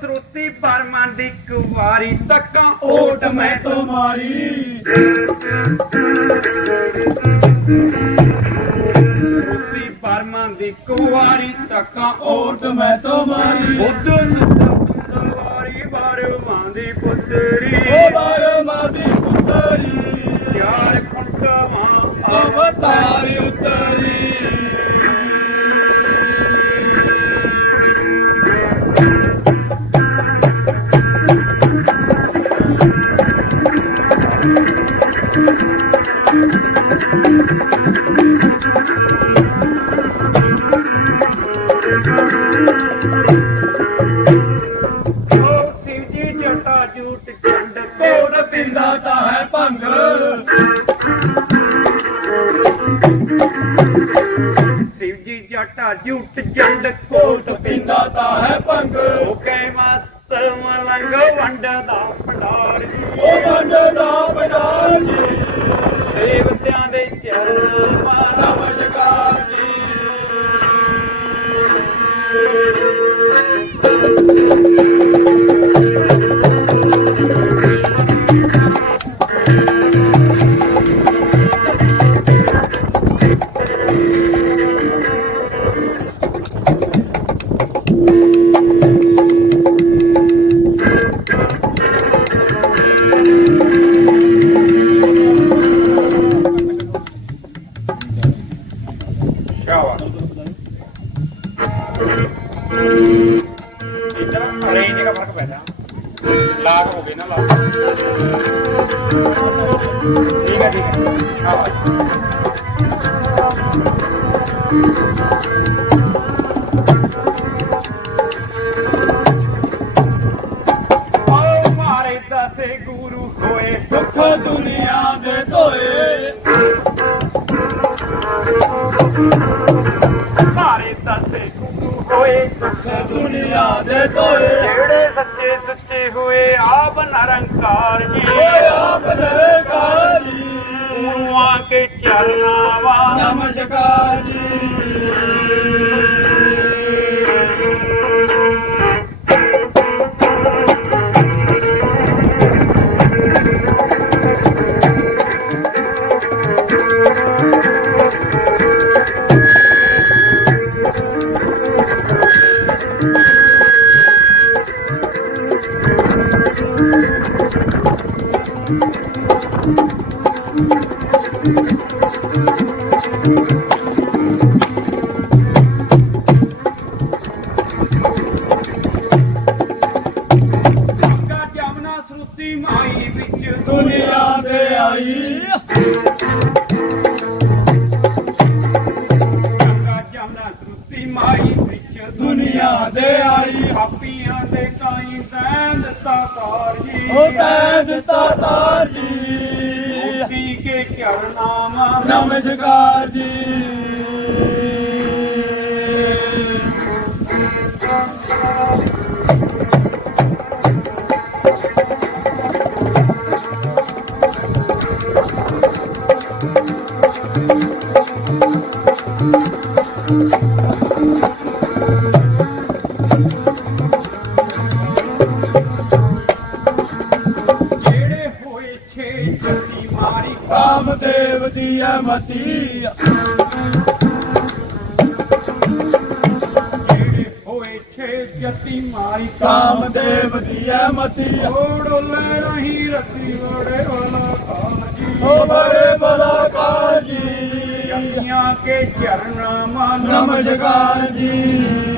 ਸ੍ਰੋਤੀ ਪਰਮਾਂ ਦੀ ਕੁਵਾਰੀ ਤੱਕਾਂ ਓਟ ਮੈਂ ਤੋਂ ਦੀ ਕੁਵਾਰੀ ਤੱਕਾਂ ਮੈਂ ਮਾਰੀ ਬੁੱਧ ਭਾਰੇ ਹੋਏ ਦੁੱਖ ਦੇ ਜਿਹੜੇ ਸੱਚੇ ਸੁੱਚੇ ਹੋਏ ਆਪ ਨਰੰਕਾਰ ਜੀ। ਆਪ ਨਿਰੰਕਾਰ ਜਿਹੜੇ ਹੋਏ ਛੇ ਜਤੀ ਮਾਰੀ ਕਾਮਦੇਵ ਦੀ ਐ ਮਤੀ ਜਿਹੜੇ ਹੋਏ ਛੇ ਜਤੀ ਮਾਰੀ ਕਾਮਦੇਵ ਦੀ ਐ ਮਤੀ ਓੜ ਲੈ ਰਹੀ ਰਤੀ ਓੜੇ के चरण मान नमस्कार जी।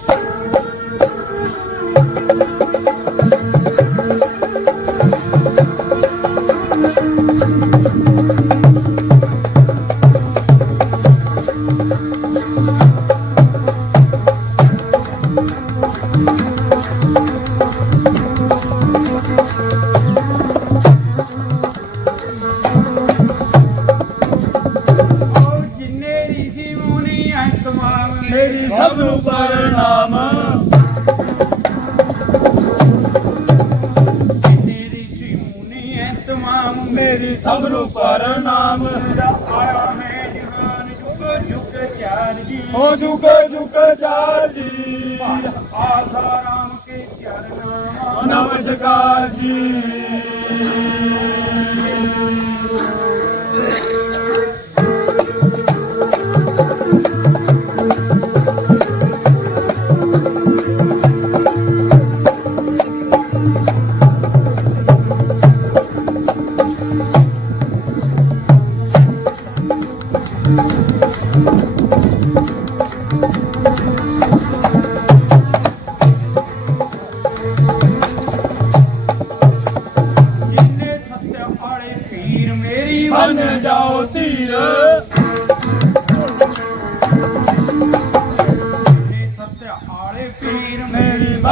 ਜੁਗ ਚਾਰ ਜੀ ਆਸਾ ਰਾਮ ਕੇ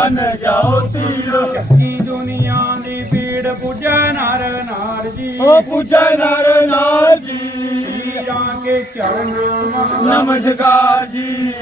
ਬਨ ਜਾਓ ਧੀਰ ਚੱਕੀ ਦੁਨੀਆ ਦੀ ਪੀੜ ਪੁੱਜੈ ਨਰ ਨਾਰ ਜੀ। ਓ ਪੂਜੈ ਨਰ ਨਾਰ ਜੀ। ਪੀਰਾਂ ਕੇ ਚਰਨ ਨਮਸਕਾਰ ਜੀ।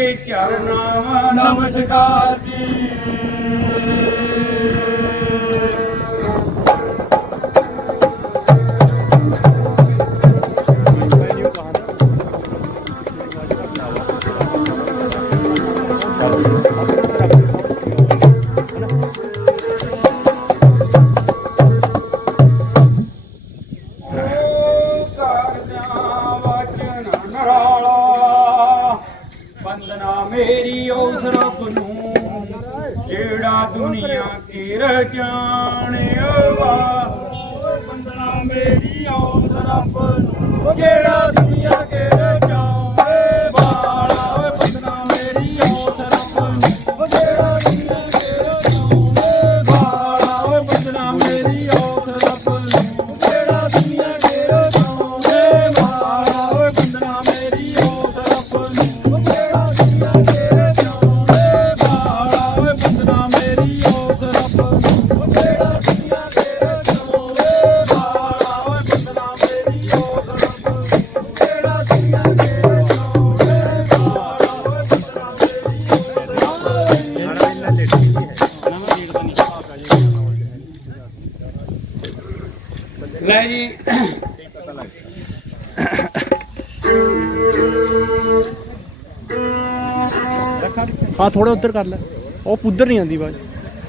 ਸੰਗਤ ਕੇ ਚਰਨਾਵਾ ਨਮਸਕਾਰ ਦੁਨੀਆ ਕੀ ਰਚਾਣਿਆ ਵਾ ਬੰਦਨਾ ਮੇਰੀ ਔਤ ਰੱਬ ਜਿਹੜਾ ਦੁਨੀਆ ਕੇ ਜੀ ਹਾਂ ਥੋੜਾ ਉੱਧਰ ਕਰ ਲੈ। ਉਹ ਪੁੱਧਰ ਨਹੀਂ ਆਉਂਦੀ ਆਵਾਜ਼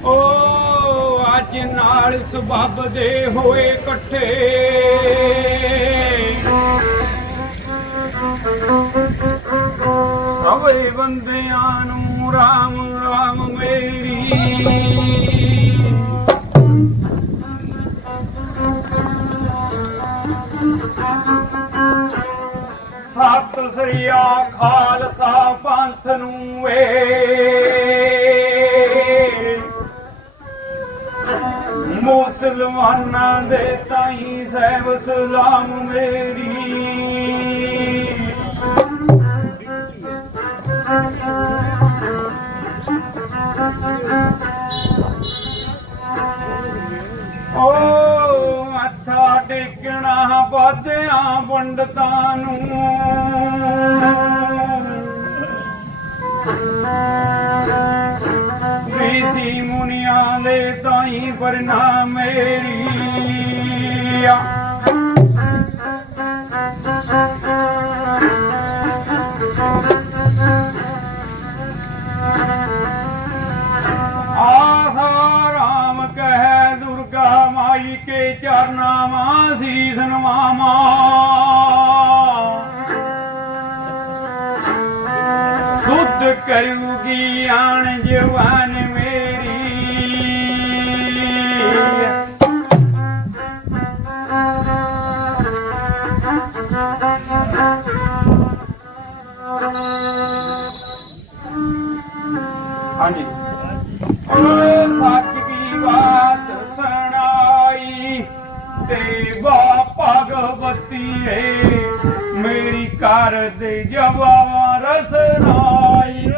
ਓ, ਅੱਜ ਨਾਲ ਸਬੱਬ ਦੇ ਹੋਏ ਇਕੱਠੇ। ਸਭੇ ਬੰਦਿਆਂ ਨੂੰ ਰਾਮ ਰਾਮ ਮੇਰੀ। ਸਤਿ ਸ੍ਰੀ ਅਕਾਲ ਖਾਲਸਾ ਪੰਥ ਨੂੰ ਏ। ਮੁਸਲਮਾਨਾਂ ਦੇ ਤਾਈ ਸਹਿਬ ਸਲਾਮ ਮੇਰੀ। ਓ ਬਾਦਿਆਂ ਪੰਡਤਾਂ ਨੂੰ। ਰੀਸੀ ਮੁਨੀਆਂ ਦੇ ਤਾਈ ਪਰਨਾ ਮੇਰੀ ਆ ਆਹਾ ਰਾਮ ਕਹਿ ਦੁਰਗਾ ਮਾਈ ਕੇ ਚਰਨਾ માનમાં શુદ્ધ કર્યું જ્ઞાન જેવા ਮੇਰੀ ਕਰ ਦੇ ਜਵਾਨ ਰਸਨਾਈ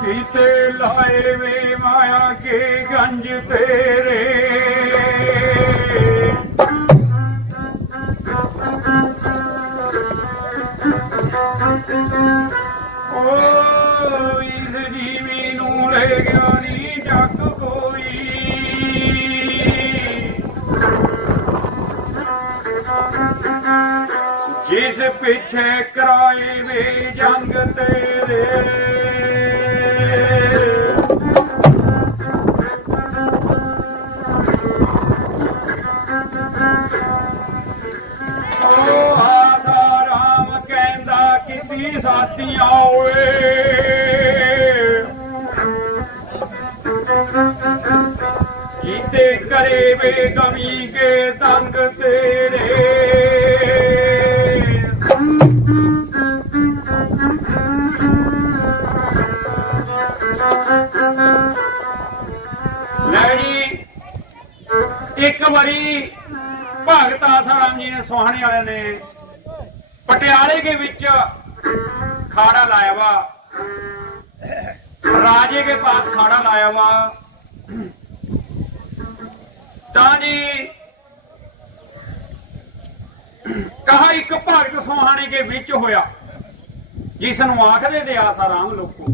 ਕੀਤੇ ਲਾਏ ਵੇ ਮਾਇਆ ਕੇ ਗੰਜ ਤੇਰੇ। ਓ ਇਸ ਜੀਵੀ ਨੂੰ ਲੈ ਗਿਆ ਨੀ ਜੱਗ ਕੋਈ। ਜਿਸ ਪਿੱਛੇ ਕਰਾਏ ਵੇ ਜੰਗ ਤੇਰੇ ਕਹਿੰਦਾ ਕਿਤੀ ਸਾਥੀਆਂ ਓਏ ਕੀਤੇ ਕਰੇ ਵੇ ਕੇ ਤੰਗ ਤੇਰੇ। ਲੈਣੀ ਇੱਕ ਵਾਰੀ ਭਗਤ ਆਸਾਰਾਮ ਜੀ ਨੇ ਸੁਹਾਣੇ ਵਾਲੇ ਨੇ ਪਟਿਆਲੇ ਦੇ ਵਿੱਚ ਖਾੜਾ ਲਾਇਆ ਵਾ। ਰਾਜੇ ਕੇ ਪਾਸ ਖਾੜਾ ਲਾਇਆ ਵਾ। ਤਾਂ ਜੀ ਕਹਾ ਇੱਕ ਭਗਤ ਸੁਹਾਣੇ ਕੇ ਵਿੱਚ ਜਿਸ ਨੂੰ ਆਖਦੇ ਦੇ ਆਸਾਰਾਮ ਲੋਕੋ।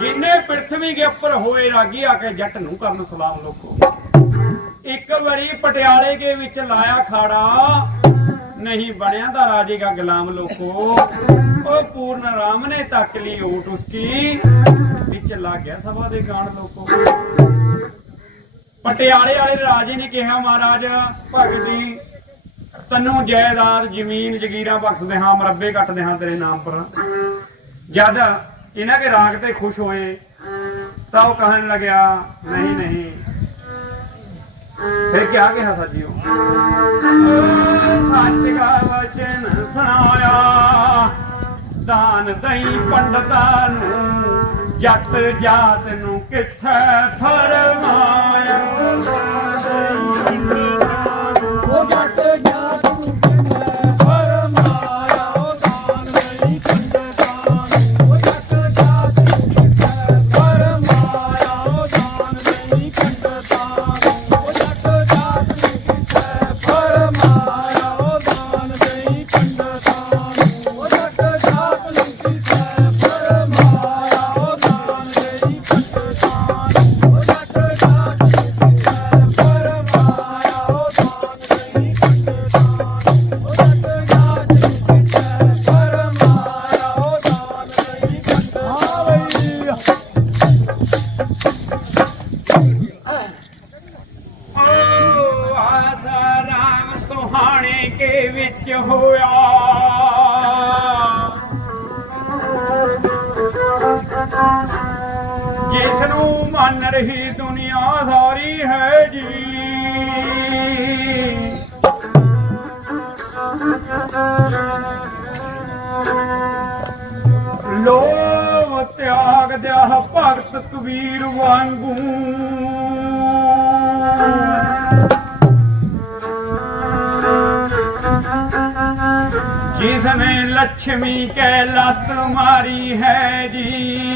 ਜਿੰਨੇ ਪ੍ਰithvi ਦੇ ਉੱਪਰ ਹੋਏ ਰਾਗੀ ਆ ਕੇ ਜੱਟ ਨੂੰ ਕਰਨ ਸਲਾਮ ਲੋਕੋ। ਇੱਕ ਵਾਰੀ ਪਟਿਆਲੇ ਦੇ ਵਿੱਚ ਲਾਇਆ ਖਾੜਾ, ਨਹੀਂ ਬਣਿਆ ਦਾ ਰਾਜੇ ਦਾ ਗੁਲਾਮ ਲੋਕੋ। ਉਹ ਪੂਰਨ ਰਾਮ ਨੇ ਤੱਕ ਲਈ ਓਟ ਉਸਕੀ। ਵਿੱਚ ਲੱਗ ਗਿਆ ਸਭਾ ਦੇ ਗਾਣ ਲੋਕੋ। ਪਟਿਆਲੇ ਵਾਲੇ ਰਾਜੇ ਨੇ ਕਿਹਾ, ਮਹਾਰਾਜ, ਭਗਤ ਜੀ, ਤੈਨੂੰ ਜਾਇਦਾਦ ਜ਼ਮੀਨ ਜਗੀਰਾਂ ਬਖਸ਼ਦੇ ਹਾਂ, ਮਰੱਬੇ ਕੱਟਦੇ ਹਾਂ ਤੇਰੇ ਨਾਮ ਪਰ। ਜਦ ਇਹਨਾਂ ਕੇ ਰਾਗ ਤੇ ਖੁਸ਼ ਹੋਏ, ਤਾਂ ਉਹ ਕਹਿਣ ਲੱਗਿਆ, ਨਹੀਂ ਨਹੀਂ। ਫਿਰ ਕਿਹਾ ਕਿਹਾ ਸਾਜੀਓ। ਸੱਚ ਦਾ ਵਚਨ ਸੁਣਾਇਆ। ਦਾਨ ਦਈ ਪੰਡਤਾਂ ਨੂੰ ਜੱਟ ਜਾਤ ਨੂੰ ਕਿੱਥੇ ਫਰਮਾਇਆ? ਮਾਇਆ ਉਹ ਜਿਸਨੇ ਲక్ష్ਮੀ ਕੇ ਲੱਤ ਮਾਰੀ ਹੈ ਜੀ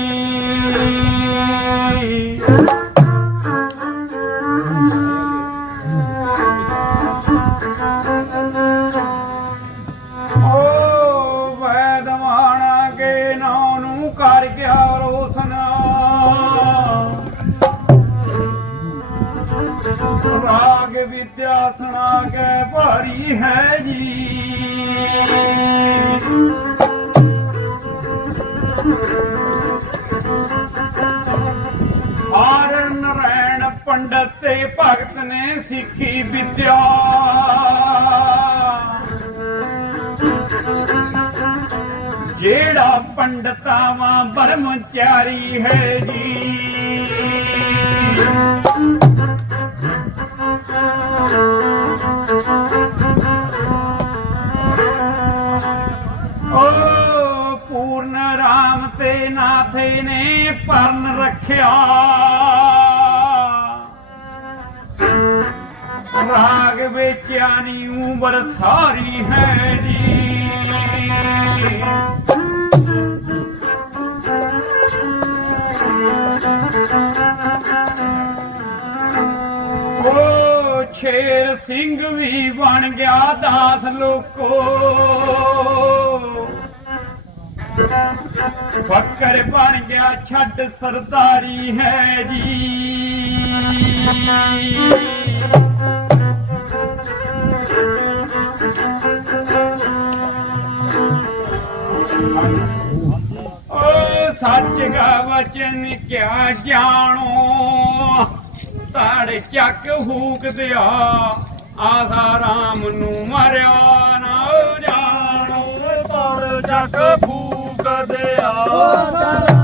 ਓ ਵੈਦਵਾਣਾ ਕੇ ਨਾਂ ਨੂੰ ਕਰ ਗਿਆ ਰੋਸਨਾ ਰਾਗ ਵਿਦਿਆ ਸੁਣਾ ਕੇ ਭਾਰੀ ਹੈ ਜੀ ਹਰ ਨਰੈਣ ਪੰਡਤ ਤੇ ਭਗਤ ਨੇ ਸਿੱਖੀ ਵਿਦਿਆ। ਜਿਹੜਾ ਪੰਡਤਾਵਾਂ ਬ੍ਰਹਮਚਾਰੀ ਹੈ ਜੀ। ਨਾਥੇ ਨੇ ਪਰਨ ਰੱਖਿਆ। ਰਾਗ ਵੇਚਿਆਨੀ ਉਮਰ ਸਾਰੀ ਹੈ ਜੀ। ਸ਼ੇਰ ਸਿੰਘ ਵੀ ਬਣ ਗਿਆ ਦਾਸ ਲੋਕੋ। ਫਕਰ ਬਣ ਗਿਆ ਛੱਡ ਸਰਦਾਰੀ ਹੈ ਜੀ। ਓ ਸੱਚ ਦਾ ਵਚਨ ਕਿਆ ਜਾਣੋ ਤੜ ਚੱਕ ਹੂਕ ਦਿਆ, ਆਸਾ ਰਾਮ ਨੂੰ ਮਰਿਆ ਨਾ ਜਾਣੋ। ਤੜ ਚੱਕ ਕਦੇ ਆ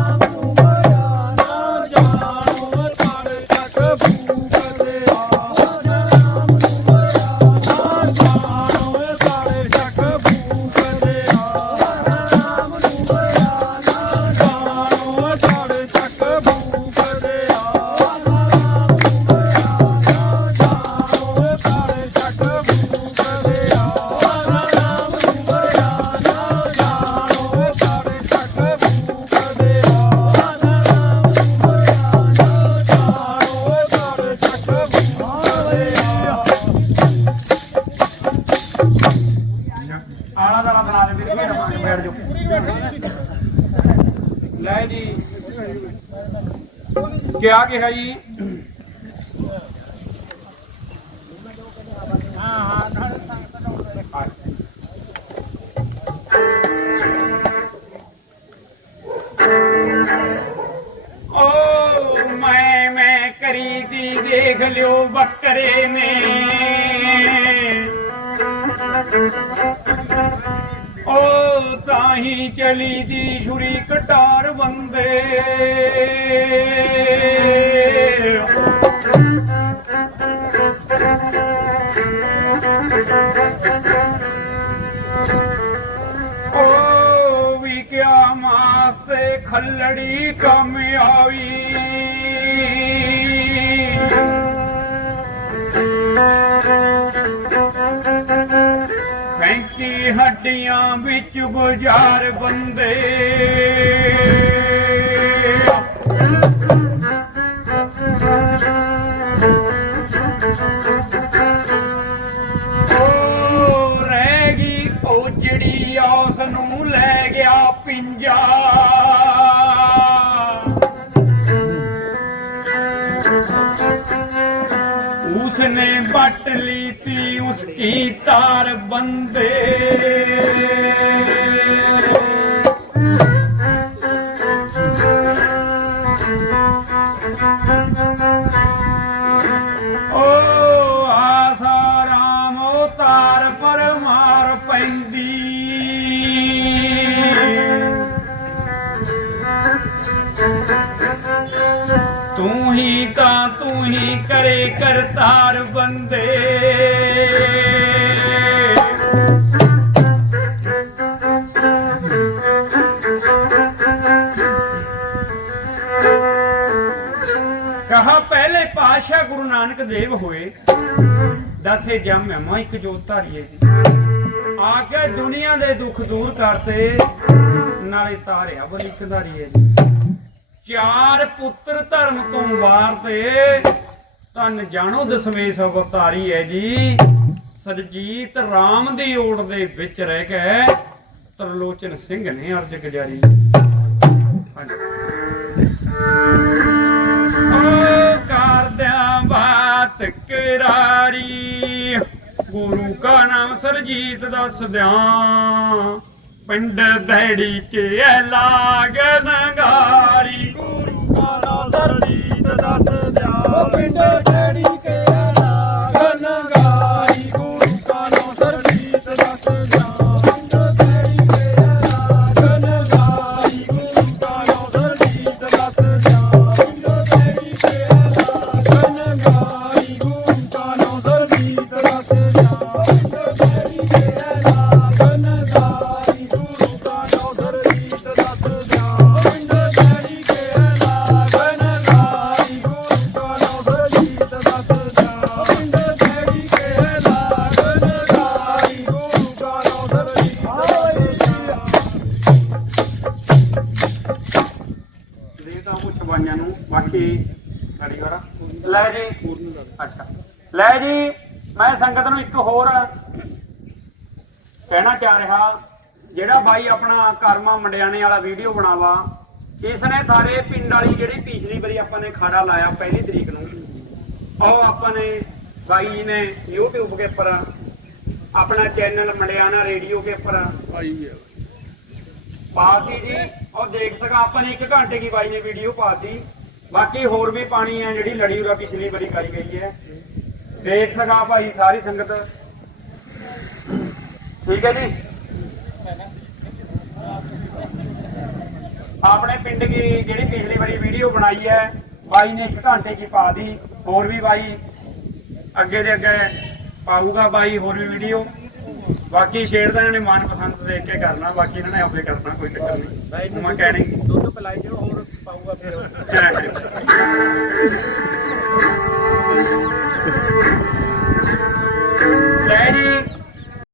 ਦੇਖ ਲਿਓ ਬੱਕਰੇ ਨੇ ਓ ਤਾਹੀ ਚਲੀ ਦੀ ਛੁਰੀ ਕਟਾਰ ਬੰਦੇ। ਓ ਵੀ ਕਿਆ ਮਾਸੇ ਖੱਲੜੀ ਕਮ ਆਈ ਫੈਂਕੀ ਹੱਡੀਆਂ ਵਿੱਚ ਗੁਜ਼ਾਰ ਬੰਦੇ। ਕੀ ਤਾਰ ਬੰਦੇ। ਓ ਆਸਾ ਰਾਮ ਓ ਤਾਰ ਪਰਮਾਰ ਪੈਂਦੀ। ਤੂੰ ਹੀ ਤਾਂ ਤੂੰ ਹੀ ਕਰੇ ਕਰਤਾਰ ਬੰਦੇ। ਪਹਿਲੇ ਗੁਰੂ ਨਾਨਕ ਦੇਵ ਹੋਏ, ਦਸੇ ਜਮ ਮਹਿਮਾ ਇੱਕ ਜੋਤ ਧਾਰੀਏ। ਜੀ ਆ ਕੇ ਦੁਨੀਆ ਦੇ ਦੁੱਖ ਦੂਰ ਕਰਤੇ, ਨਾਲੇ ਤਾਰਿਆ ਬਲੀ ਕੰਧਾਰੀਏ ਜੀ। ਚਾਰ ਪੁੱਤਰ ਧਰਮ ਤੋਂ ਵਾਰ ਤੇ ਤਨ ਜਾਣੋ ਦਸਵੇਸ਼ ਅਵਤਾਰੀ ਹੈ ਜੀ। ਸਰਜੀਤ ਰਾਮ ਦੀ ਓੜ ਦੇ ਵਿੱਚ ਰਹਿ ਕੇ ਤਰਲੋਚਨ ਸਿੰਘ ਨੇ ਅਰਜ ਗੁਜਾਰੀ। ਹਾਂਜੀ। ਬਾਤ ਕਰਾਰੀ। ਗੁਰੂ ਕਾ ਨਾਮ ਸਰਜੀਤ ਦੱਸਦਿਆਂ ਪਿੰਡ ਦੈੜੀ ਕੇ ਲਾਗ ਨਗਾਰੀ। ਗੁਰੂ ਕਾ ਨਾਮ ਸਰਜੀਤ ਦੱਸਦਿਆਂ ਪਿੰਡ ਜਿਹੜੀ ਕੇ ਕਰਮਾ ਮੰਡਿਆਣੇ ਵਾਲਾ ਵੀਡੀਓ ਬਣਾਵਾ। ਇਸ ਨੇ ਸਾਰੇ ਪਿੰਡ ਵਾਲੀ ਜਿਹੜੀ ਪਿਛਲੀ ਵਾਰੀ ਆਪਾਂ ਨੇ ਖਾੜਾ ਲਾਇਆ ਪਹਿਲੀ ਤਰੀਕ ਨੂੰ ਉਹ ਆਪਾਂ ਨੇ ਬਾਈ ਜੀ ਨੇ YouTube ਕੇ ਉੱਪਰ ਆਪਣਾ ਚੈਨਲ ਮੰਡਿਆਣਾ ਰੇਡੀਓ ਕੇ ਉੱਪਰ ਪਾਤੀ ਜੀ ਉਹ ਦੇਖ ਸਕਾ ਆਪਾਂ ਨੇ 1 ਘੰਟੇ ਦੀ ਬਾਈ ਨੇ ਵੀਡੀਓ ਪਾਤੀ। ਬਾਕੀ ਹੋਰ ਵੀ ਪਾਣੀ ਹੈ ਜਿਹੜੀ ਲੜੀ ਉਰਾ ਪਿਛਲੀ ਵਾਰੀ ਕਰੀ ਗਈ ਹੈ। ਦੇਖ ਸਕਾ ਭਾਈ ਸਾਰੀ ਸੰਗਤ। ਠੀਕ ਹੈ ਜੀ? ਆਪਣੇ ਪਿੰਡ ਦੀ ਜਿਹੜੀ ਪਿਛਲੀ ਵਾਰੀ ਵੀਡੀਓ ਬਣਾਈ ਹੈ ਬਾਈ ਨੇ 1 ਘੰਟੇ ਦੀ ਪਾ ਦੀ ਹੋਰ ਵੀ ਬਾਈ ਅੱਗੇ ਦੇ ਅੱਗੇ ਪਾਊਗਾ ਬਾਈ ਹੋਰ ਵੀ ਵੀਡੀਓ। ਬਾਕੀ ਸ਼ੇਰ ਦਾ ਇਹਨਾਂ ਨੇ ਮਨ ਪਸੰਦ ਦੇਖ ਕੇ ਕਰਨਾ ਬਾਕੀ ਇਹਨਾਂ ਨੇ ਆਪੇ ਕਰਨਾ ਕੋਈ ਚੱਕਰ ਨਹੀਂ। ਮੈਂ ਕਹਿਣੀ ਦੁੱਧ ਪਲਾਈ ਜਿਹੜਾ ਹੋਰ ਪਾਊਗਾ ਫਿਰ। ਲੈ ਜੀ।